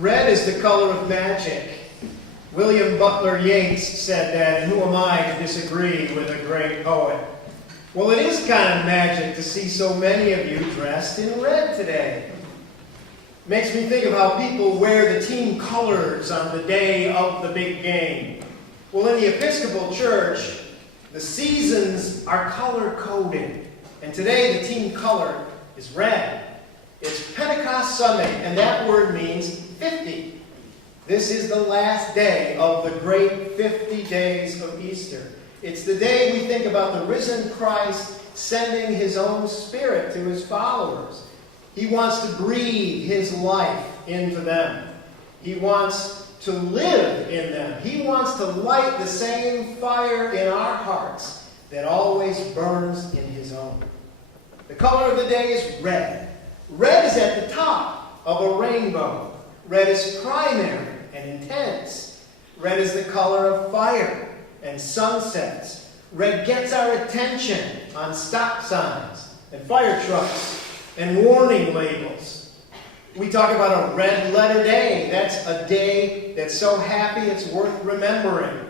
Red is the color of magic. William Butler Yeats said that, and who am I to disagree with a great poet? Well, it is kind of magic to see so many of you dressed in red today. Makes me think of how people wear the team colors on the day of the big game. Well, in the Episcopal Church, the seasons are color-coded. And today the team color is red. It's Pentecost Sunday, and that word means 50. This is the last day of the great 50 days of Easter. It's the day we think about the risen Christ sending his own Spirit to his followers. He wants to breathe his life into them. He wants to live in them. He wants to light the same fire in our hearts that always burns in his own. The color of the day is red. Red is at the top of a rainbow. Red is primary and intense. Red is the color of fire and sunsets. Red gets our attention on stop signs and fire trucks and warning labels. We talk about a red letter day. That's a day that's so happy it's worth remembering.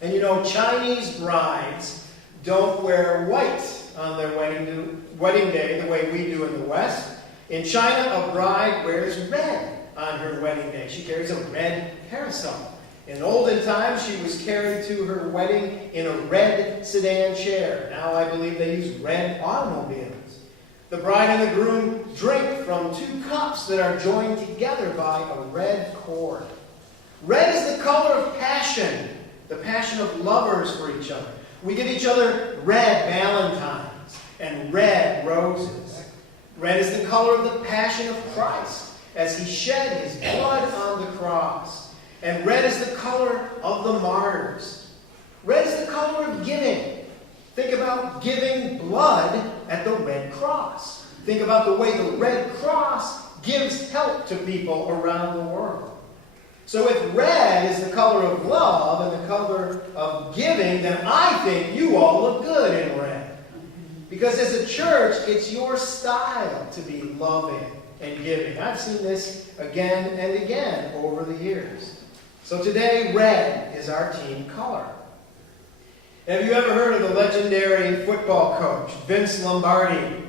And you know, Chinese brides don't wear white on their wedding day the way we do in the West. In China, a bride wears red on her wedding day. She carries a red parasol. In olden times, she was carried to her wedding in a red sedan chair. Now I believe they use red automobiles. The bride and the groom drink from 2 cups that are joined together by a red cord. Red is the color of passion, the passion of lovers for each other. We give each other red valentines and red roses. Red is the color of the passion of Christ as he shed his blood on the cross. And red is the color of the martyrs. Red is the color of giving. Think about giving blood at the Red Cross. Think about the way the Red Cross gives help to people around the world. So if red is the color of love and the color of giving, then I think you all look good in red. Because as a church, it's your style to be loving and giving. I've seen this again and again over the years. So today, red is our team color. Have you ever heard of the legendary football coach, Vince Lombardi?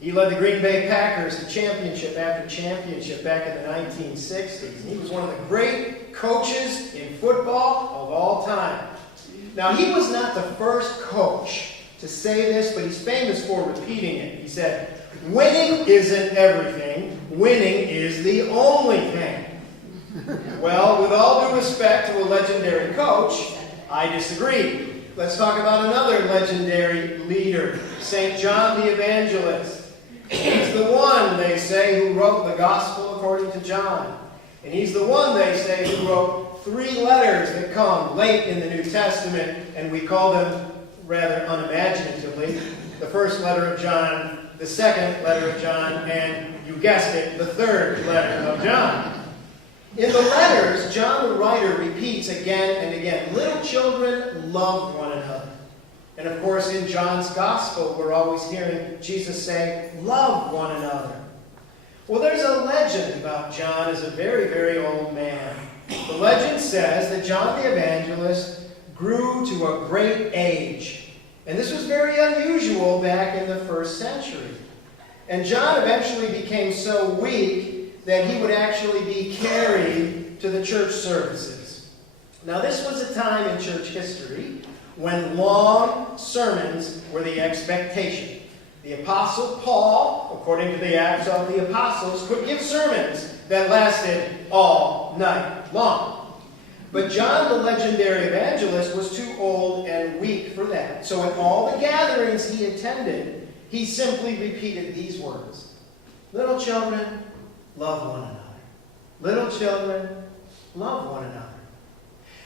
He led the Green Bay Packers to championship after championship back in the 1960s. He was one of the great coaches in football of all time. Now, he was not the first coach to say this, but he's famous for repeating it. He said, "Winning isn't everything. Winning is the only thing." Well, with all due respect to a legendary coach, I disagree. Let's talk about another legendary leader, St. John the Evangelist. He's the one, they say, who wrote the Gospel according to John. And he's the one, they say, who wrote 3 letters that come late in the New Testament, and we call them, rather unimaginatively, the first letter of John, the second letter of John, and, you guessed it, the third letter of John. In the letters, John the writer repeats again and again, little children, love one another. And of course, in John's Gospel, we're always hearing Jesus say, love one another. Well, there's a legend about John as a very, very old man. The legend says that John the Evangelist grew to a great age. And this was very unusual back in the 1st century. And John eventually became so weak that he would actually be carried to the church services. Now, this was a time in church history when long sermons were the expectation. The Apostle Paul, according to the Acts of the Apostles, could give sermons that lasted all night long. But John, the legendary evangelist, was too old and weak for that. So at all the gatherings he attended, he simply repeated these words. Little children, love one another. Little children, love one another.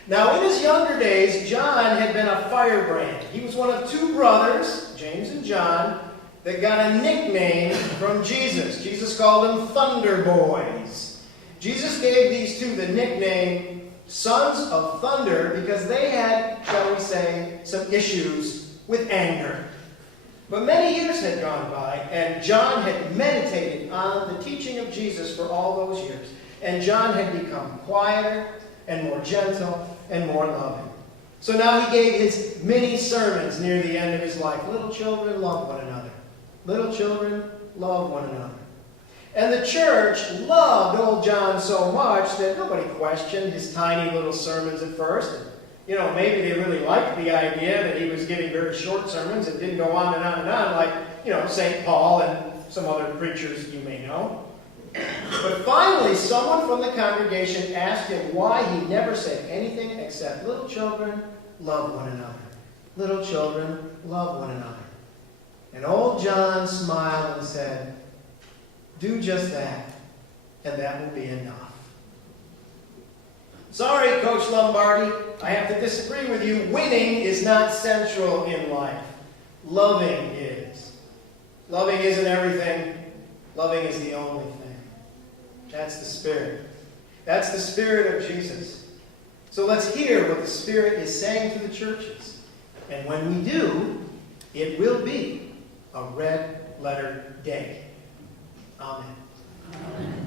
Now, in his younger days, John had been a firebrand. He was one of 2 brothers, James and John, that got a nickname from Jesus. Jesus called them Thunder Boys. Jesus gave these 2 the nickname Sons of Thunder because they had, shall we say, some issues with anger. But many years had gone by, and John had meditated on the teaching of Jesus for all those years. and John had become quieter and more gentle and more loving. So now he gave his many sermons near the end of his life. Little children, love one another. Little children, love one another. And the church loved old John so much that nobody questioned his tiny little sermons at first. You know, maybe they really liked the idea that he was giving very short sermons and didn't go on and on and on, like, you know, St. Paul and some other preachers you may know. But finally, someone from the congregation asked him why he never said anything except, little children, love one another. Little children, love one another. And old John smiled and said, do just that, and that will be enough. Sorry, Coach Lombardi, I have to disagree with you. Winning is not central in life. Loving is. Loving isn't everything. Loving is the only thing. That's the Spirit. That's the Spirit of Jesus. So let's hear what the Spirit is saying to the churches. And when we do, it will be a red letter day. Amen. Amen.